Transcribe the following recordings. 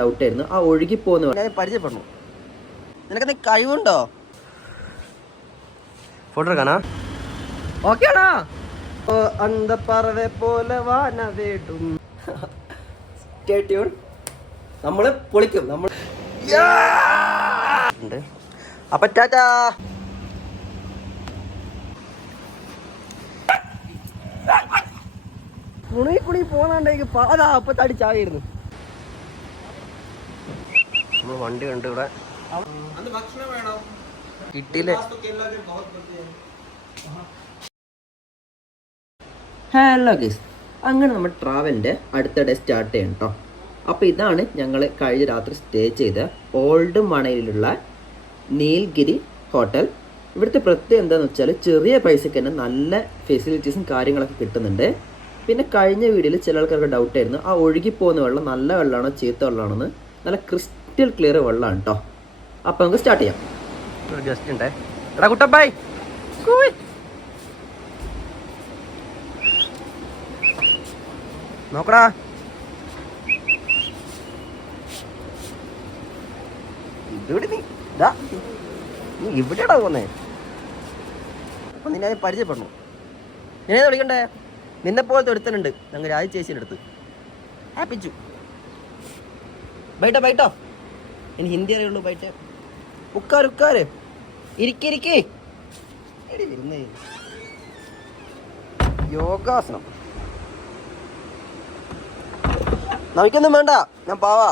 Doubt ആയിരുന്നു ആ ഒഴുകി പോകുന്ന ഞാൻ പരിചയപ്പെടുന്നു. നിനക്ക് കഴിവുണ്ടോ? ഫോട്ടോ എടുക്കാനാ? ഓക്കെ ആണോ? അന്തപ്പറവെ പോലെ വാന വേടും. Stay tune. നമ്മള് പൊളിക്കും. നമ്മൾ അപ്പൊ ടാറ്റാ. കുണി പോന്നാണ്ടേക്ക് പാതാ അപ്പൊ തടിച്ചായിരുന്നു. നമ്മൾ വണ്ടി കണ്ട് ഇവിടെ കിട്ടിയില്ലേ? ഹലോ ഗൈസ്, അങ്ങനെ നമ്മൾ ട്രാവലിൻ്റെ അടുത്ത ഡേ സ്റ്റാർട്ട് ചെയ്യണം കേട്ടോ. അപ്പോൾ ഇതാണ് ഞങ്ങൾ കഴിഞ്ഞ രാത്രി സ്റ്റേ ചെയ്ത ഓൾഡ് മണയിലുള്ള നീൽഗിരി ഹോട്ടൽ. ഇവിടുത്തെ പ്രത്യേകത എന്താണെന്ന് വെച്ചാൽ ചെറിയ പൈസയ്ക്ക് തന്നെ നല്ല ഫെസിലിറ്റീസും കാര്യങ്ങളൊക്കെ കിട്ടുന്നുണ്ട്. പിന്നെ കഴിഞ്ഞ വീഡിയോയിൽ ചില ആൾക്കാർക്ക് ഡൗട്ട് ആയിരുന്നു ആ ഒഴുകിപ്പോകുന്ന വെള്ളം നല്ല വെള്ളമാണോ ചീത്ത വെള്ളമാണോ. നല്ല ക്രിസ്റ്റൽ ക്ലിയർ വെള്ളമാണ് കേട്ടോ. അപ്പോൾ നമുക്ക് സ്റ്റാർട്ട് ചെയ്യാം. ജസ്റ്റ് ഉണ്ടേ എടാ കുട്ടപ്പായി നോക്കടാ. ഇതുകൂടി നീ ഇവിടെയാടാ പോന്നേ. അപ്പൊ നിന്നെ പരിചയപ്പെടണു. ഞാനേത് വിളിക്കണ്ടേ? നിന്നെ പോലത്തെ ഒരുത്തനുണ്ട് ഞങ്ങൾ രാജചേച്ചിയുടെ അടുത്ത്. ആപ്പിച്ചു ബൈട്ടോ ബൈട്ടോ. എനിക്ക് ഹിന്ദി അറിയുള്ളൂ. ബൈറ്റ് ഉക്കാർ ഉക്കാർ ഇരിക്കിരിക്കേ. എടി വരുന്നേ യോഗാസനം. നമുക്കൊന്നും വേണ്ട, ഞാൻ പാവാ.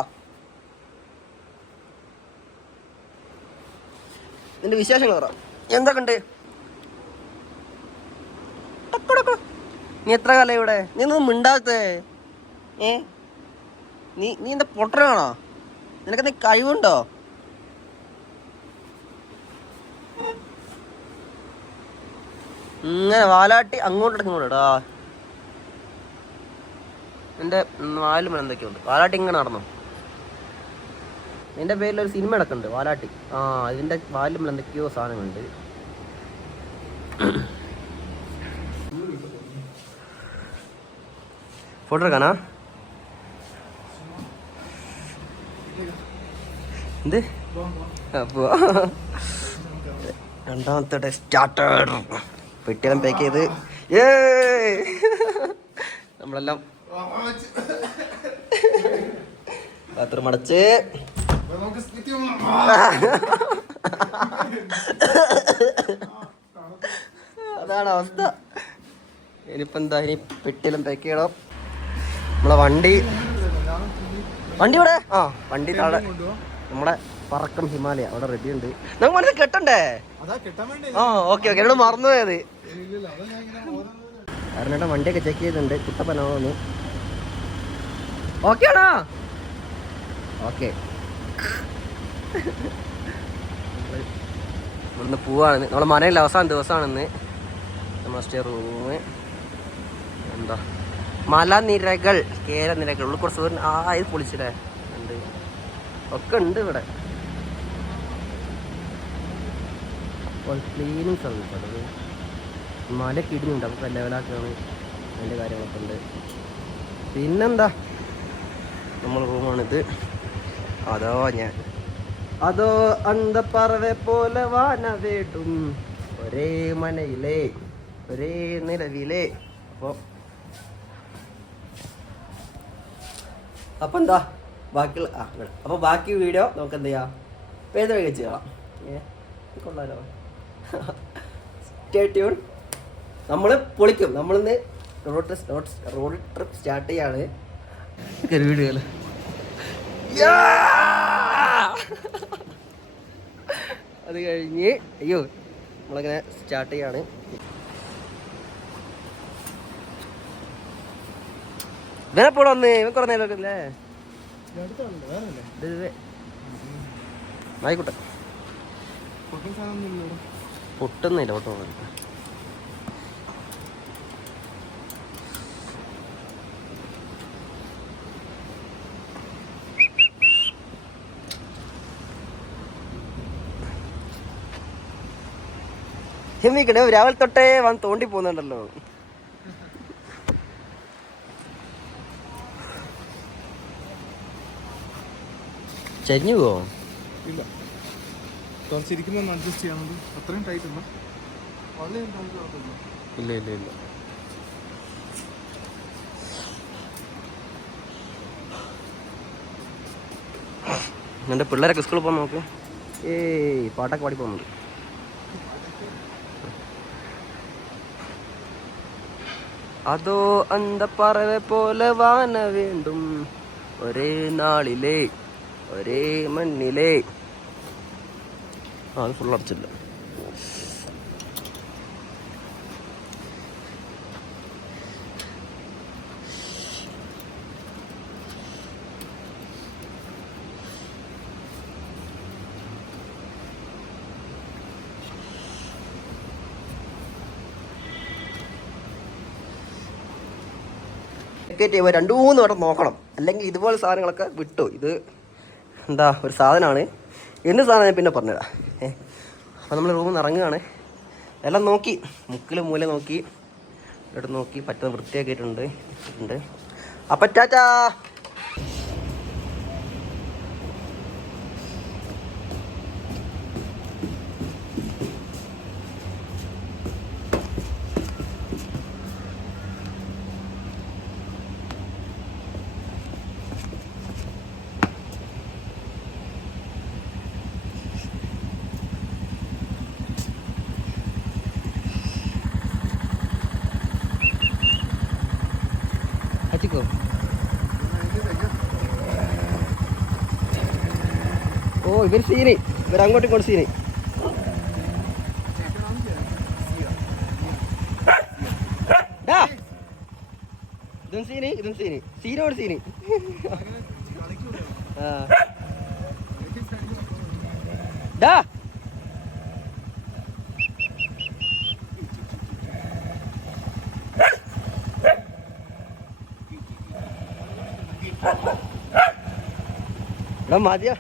നിന്റെ വിശേഷങ്ങൾ പറ, എന്തൊക്കെ ഉണ്ട്? നീ എത്ര കാലം ഇവിടെ? നീ ഒന്നും മിണ്ടാത്തേ? നീ എന്താ പൊട്ടനാണോ? നിനക്ക് കഴിവുണ്ടോ? ഇങ്ങനെ വാലാട്ടി അങ്ങോട്ട് ഇങ്ങോട്ടാ. എൻ്റെ വാലും എന്തൊക്കെയുണ്ട്. വാലാട്ടി ഇങ്ങനെ നടന്നു. എൻ്റെ പേരിലൊരു സിനിമ നടക്കുന്നുണ്ട്, വാലാട്ടി. അതിൻ്റെ വാലും എന്തൊക്കെയോ സാധനങ്ങളുണ്ട്. ഫോട്ടോ എടുക്കാനാ? എന്ത്? അപ്പോൾ രണ്ടാമത്തെ ഡേ സ്റ്റാർട്ടഡ്. പെട്ടിയെല്ലാം പാക്ക് ചെയ്ത് നമ്മളെല്ലാം ബാത്റൂം അടച്ച് അതാണ് അവസ്ഥ. ഇനിയിപ്പോൾ എന്താ, ഇനി പെട്ടിയെല്ലാം പാക്ക് ചെയ്യണം. നമ്മളെ വണ്ടി ഇവിടെ വണ്ടി താഴെ നമ്മുടെ പറക്കം ഹിമാലയ അവിടെ റെഡി ഉണ്ട്. നമുക്ക് മനസ്സിൽ കെട്ടണ്ടേ? ഓക്കെ എന്നോട് മറന്നുപോയത്. കാരണം വണ്ടിയൊക്കെ ചെക്ക് ചെയ്തിട്ടുണ്ട് കുട്ടപ്പനാവുന്നു. ഓക്കെ ആണോ? ഓക്കെ ഇവിടുന്ന് പോവാണ്. നമ്മളെ മനയിലെ അവസാന ദിവസമാണെന്ന്. നമ്മളെ സ്റ്റേ റൂം എന്താ മലനിരകൾ, കേരനിരകൾ, ഉള്ളിൽ കൂടെ സൂര്യൻ ഇത് പൊളിച്ചില്ലേ ഉണ്ട്. ഒക്കെ ഉണ്ട് ഇവിടെ. അപ്പോൾ ക്ലീനിങ് സർവീസ് അത് മലയൊക്കെ ഇടിഞ്ഞുണ്ട്. അപ്പോൾ ലെവലാക്കുകയാണ്, അതിൻ്റെ കാര്യങ്ങളൊക്കെ ഉണ്ട്. പിന്നെന്താ, നമ്മൾ റൂമാണിത്. അതോ അന്തപ്പറവെ പോലെ വാന വേടും ഒരേ മനയിലെ ഒരേ നിലവിലെ. അപ്പോൾ എന്താ ബാക്കി വീഡിയോ നമുക്ക് എന്ത് ചെയ്യാം, വേദന കഴിച്ച് കാണാം. കൊള്ളാലോ. Stay tune. നമ്മൾ പൊളിക്കും. നമ്മളിന്ന് റോഡ് ട്രിപ്പ് സ്റ്റാർട്ട് ചെയ്യാണ്. വീഡിയോ അത് കഴിഞ്ഞ് നമ്മളിങ്ങനെ സ്റ്റാർട്ട് ചെയ്യാണ്. ഇവനെപ്പോടെ വന്ന് ഇവൻ കുറേ നേരമൊക്കെ അല്ലേ ആയിക്കോട്ടെ. പൊട്ടുന്നില്ല ഓട്ടോ. ക്ഷമിക്കണേ, രാവിലെ തൊട്ടേ വന്ന് തോണ്ടി പോകുന്നുണ്ടല്ലോ. ചരിഞ്ഞു പോവോ? ഇല്ല, കുറച്ചിരിക്കുമ്പോൾ അഡ്ജസ്റ്റ് ചെയ്യാനുണ്ട്. അത്രയും ടൈറ്റ് ഉണ്ടോ? ഇല്ല ഇല്ല ഇല്ല. എൻ്റെ പിള്ളേരൊക്കെ സ്കൂളിൽ പോകാൻ നോക്ക്. പാട്ടൊക്കെ പാടി പോകുന്നുണ്ട്. അതോ അന്ത പറവ പോലെ വാന വേണ്ടും ഒരേ നാളിലെ ഒരേ മണ്ണിലെ. അത് ഫുൾ അടച്ചില്ല. ടിക്കറ്റ് 2-3 വട്ടം നോക്കണം, അല്ലെങ്കിൽ ഇതുപോലെ സാധനങ്ങളൊക്കെ വിട്ടു. ഇത് എന്താ ഒരു സാധനമാണ്, എന്ത് സാധനം ഞാൻ പിന്നെ പറഞ്ഞുതരാം. അപ്പോൾ നമ്മൾ റൂമിൽ നിന്ന് ഇറങ്ങുകയാണ്. എല്ലാം നോക്കി, മുക്കിൽ മൂല നോക്കി, ഇവിടെ നോക്കി പറ്റുന്ന വൃത്തിയാക്കിയിട്ടുണ്ട്. അപ്പം ടാറ്റാ. ഓ ഇവർ സീനി, ഇവരങ്ങോട്ടും ഇങ്ങോട്ട് സീനി. ഇതും സീനി, ഇതും സീനി, സീനോട് സീനി. ഡാ മതിയാ.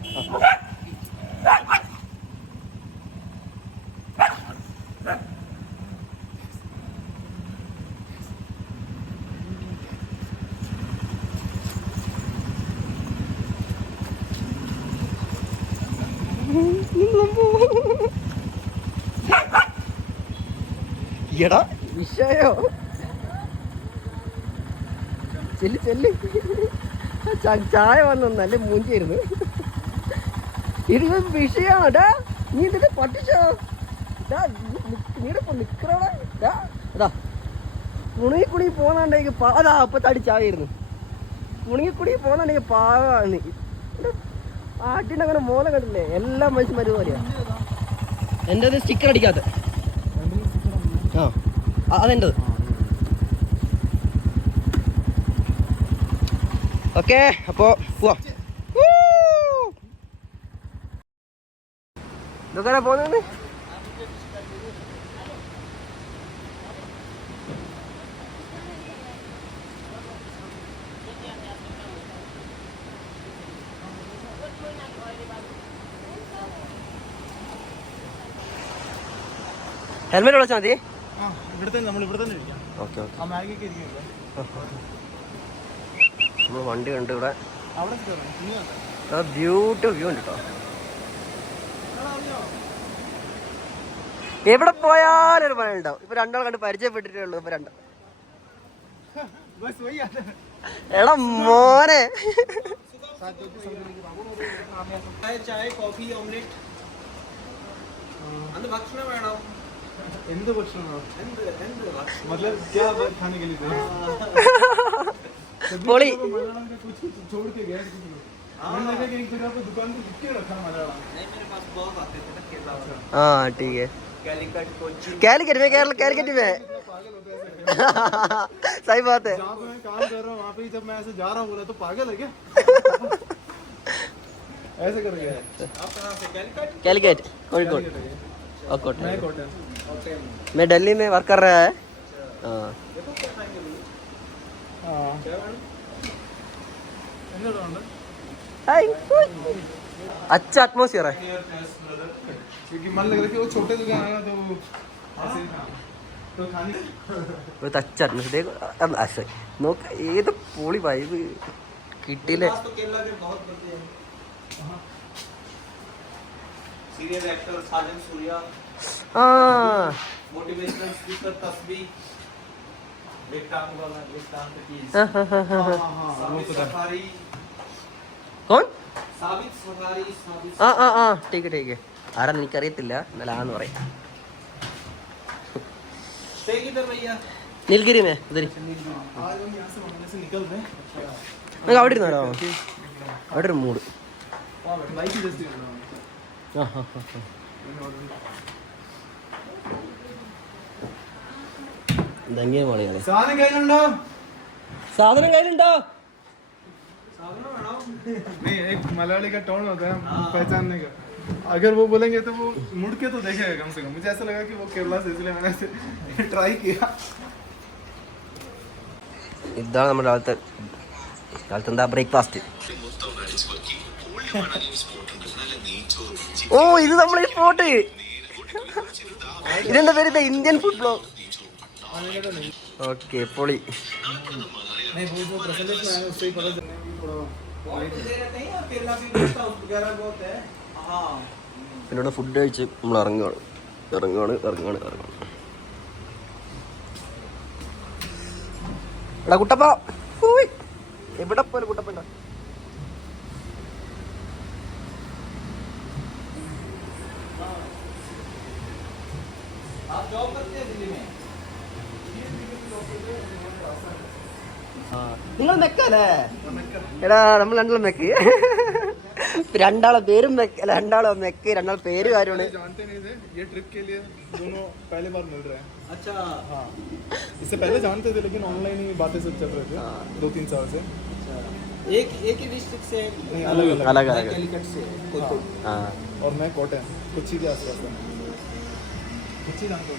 എടാ വിഷയോ, ചെല്ല് ചായ വന്നു, നല്ല മൂഞ്ചായിരുന്നു. ഇത് വിഷയാണോ? നീ ഇതിന്റെ പട്ടിച്ചോ? നിക്കറോടാ കുണുങ്ങി പോന്നാണ്ടെങ്കിൽ അതാ അപ്പൊ തടിച്ചായിരുന്നു. കുണുങ്ങി പോന്നാണ്ടെങ്കിൽ പാവാണ്. ആട്ടിന്റെ അങ്ങനെ മോനെ കണ്ടില്ലേ? എല്ലാ മനുഷ്യന്മാരും പോലെയാ. എൻ്റെ സ്റ്റിക്കർ അടിക്കാത്ത അതെൻ്റെത്. ഓക്കെ, അപ്പോ പോവാ. ഇതൊക്കെ പോകുന്നത് ഹെൽമെറ്റ് വിളിച്ചാൽ മതി. Okay okay. നമ്മൾ വണ്ടി കണ്ട് ഇവിടെ ബ്യൂട്ടിഫുൾ വ്യൂ ഉണ്ട് കേട്ടോ. എവിടെ പോയാലും ഒരു പണി ഉണ്ടാവും. ഇപ്പൊ രണ്ടാൾ കണ്ട് പരിചയപ്പെട്ടിട്ടേ ഉള്ളൂ. ഇപ്പൊ എടാ മോനെ, ഭക്ഷണം വേണം. എന്ത് ഭക്ഷണമോ? പൊളി. हाँ ठीक है, कैलिकट में कैलिकट में सही बात है. जहाँ मैं काम कर रहा हूँ वहाँ पे जब मैं ऐसे जा रहा हूँ तो पागल है क्या? ऐसे कर रही है. आप कहाँ से? कैलिकट कोഴിക്കോട്. मैं दिल्ली में वर्क कर रहा है. अच्छा एटमॉस्फियर है. क्योंकि मन लग रहा है कि वो छोटे दुकान है ना तो खाने बहुत अच्छा एटमॉस्फियर. देखो अब ऐसे नो, ये तो पूरी भाई किटिले सीरियल एक्टर साजन सूर्या ആ मोटिवेशनल स्पीकर तस्बी एक टांग वाला एक टांग की हाँ, हाँ, हाँ, हाँ, हाँ। साबित सफारी കോൺ साबित सफारी साबित ആ ആ ആ ടേക്ക് ടേക്ക് ആരാന്ന് എനിക്കറിയത്തില്ല എന്നാലും ആന്ന് പറയാം टेक इधर भैया നീൽഗിരി മേ ഉദരി आज हम यहाँ से मंगने से निकल रहे हैं നമുക്ക് അവിടെ ഇരുന്നാലോ അവിടെ ഒരു മൂഡ് बाइक ही जस्ट ആ ഹാ ഹാ ഹാ ഇതെങ്ങനെ മോളിയാണ് സാധനം കയ്യിലുണ്ടോ സാധനം കയ്യിലുണ്ടോ नहीं एक मलयाली का टोन होता है पहचानने का अगर वो बोलेंगे तो वो मुड़ के तो देखेगा कम से कम मुझे ऐसा लगा कि वो केरला से इसलिए मैंने ट्राई किया ഇതാണ് നമ്മുടെ രാവിലത്തെ എന്താ ബ്രേക്ക്ഫാസ്റ്റ് ഓ ഇത് നമ്മളെ സ്പോട്ട് ഇതെന്താ പേര് ഇന്ത്യൻ ഫുഡ് ബ്ലോഗ് ഓക്കെ പൊളി नहीं वो जो प्रेजेंटेशन आया उससे ही पता चलने की थोड़ा केरला भी वगैरह बहुत है हाँ എന്നോട് ഫുഡ് കഴിച്ച് നമ്മൾ ഇറങ്ങുകയാണ് എടാ കുട്ടപ്പ ഊയ്. എവിടെ പോലെ കുട്ടപ്പ आप जॉब करते हैं दिल्ली में നിങ്ങൾ മെക്കല്ലേ എടാ നമ്മൾ രണ്ടാളും മെക്ക് രണ്ടാളെ പേരും മെക്ക് അല്ല രണ്ടാളെ മെക്ക് രണ്ടാളെ പേര് കാര്യമാണ് जानते नहीं थे ये ट्रिप के लिए दोनों पहले बार मिल रहे हैं अच्छा हाँ इससे पहले जानते थे लेकिन ऑनलाइन ही बातें सब चल रहे थे 2-3 साल से एक ही डिस्ट्रिक्ट से नहीं अलग अलग अलग अलग कैलिकट से ആ और मैं कोटन कोच्चि के आसपास का कोच्चि जानते हो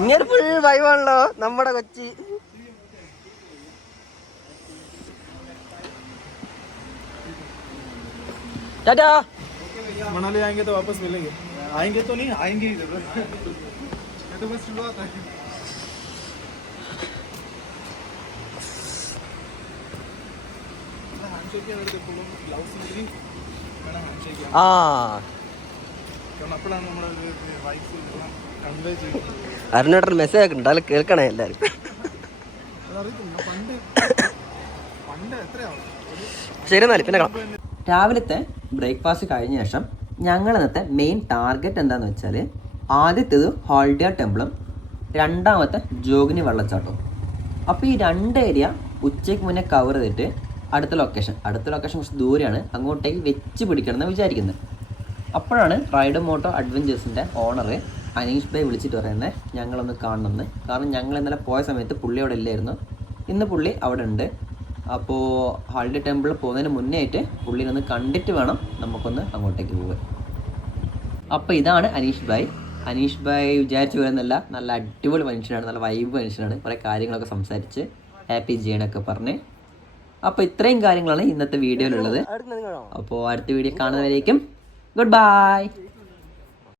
ഇങ്ങനെ ഫുൾ വൈവാണല്ലോ നമ്മുടെ കൊച്ചി ടാറ്റാ मनाली आएंगे तो वापस मिलेंगे आएंगे तो नहीं आएंगे ही जरूर ये तो बस शुरुआत है हैंडशेक किया मेरे देखो ग्लव्स नहीं मैंने हैंडशेक किया ആ കാരണം അപ്പോഴാണ് നമ്മുടെ വൈഫ് കൺവേ ചെയ്തത് അരുണേട്ടൻ മെസ്സേജ് ഒക്കെ ഉണ്ട് അതിൽ കേൾക്കണേ എല്ലാവരും അതറിയത്തില്ല പണ്ട് എത്രയാവും ശരി എന്നാൽ പിന്നെ കാണാം രാവിലത്തെ ബ്രേക്ക്ഫാസ്റ്റ് കഴിഞ്ഞ ശേഷം ഞങ്ങൾ ഇന്നത്തെ മെയിൻ ടാർഗറ്റ് എന്താണെന്ന് വെച്ചാൽ ആദ്യത്തേത് ഹോൾഡിയ ടെമ്പിളും രണ്ടാമത്തെ ജോഗിനി വെള്ളച്ചാട്ടവും. അപ്പോൾ ഈ രണ്ട് ഏരിയ ഉച്ചയ്ക്ക് മുന്നേ കവർ ചെയ്തിട്ട് അടുത്ത ലൊക്കേഷൻ കുറച്ച് ദൂരെയാണ്, അങ്ങോട്ടേക്ക് വെച്ച് പിടിക്കണമെന്ന് വിചാരിക്കുന്നത്. അപ്പോഴാണ് റൈഡ് മോട്ടോ അഡ്വഞ്ചേഴ്സിൻ്റെ ഓണർ അനീഷ് ഭായ് വിളിച്ചിട്ട് പറയുന്നത് ഞങ്ങളൊന്ന് കാണണമെന്ന്. കാരണം ഞങ്ങൾ ഇന്നലെ പോയ സമയത്ത് പുള്ളി അവിടെ ഇല്ലായിരുന്നു, ഇന്ന് പുള്ളി അവിടെ ഉണ്ട്. അപ്പോൾ ഹോൾഡിയ ടെമ്പിൾ പോകുന്നതിന് മുന്നേ ആയിട്ട് പുള്ളിനൊന്ന് കണ്ടിട്ട് വേണം നമുക്കൊന്ന് അങ്ങോട്ടേക്ക് പോകാൻ. അപ്പോൾ ഇതാണ് അനീഷ് ഭായ്. അനീഷ് ഭായ് വിചാരിച്ചു വരുന്നല്ല, നല്ല അടിപൊളി മനുഷ്യനാണ്, നല്ല വൈബ് മനുഷ്യനാണ്. കുറേ കാര്യങ്ങളൊക്കെ സംസാരിച്ച് ഹാപ്പി ചെയ്യണമൊക്കെ പറഞ്ഞ്. അപ്പോൾ ഇത്രയും കാര്യങ്ങളാണ് ഇന്നത്തെ വീഡിയോയിലുള്ളത്. അപ്പോൾ അടുത്ത വീഡിയോ കാണുന്നവരേക്കും ഗുഡ് ബൈ.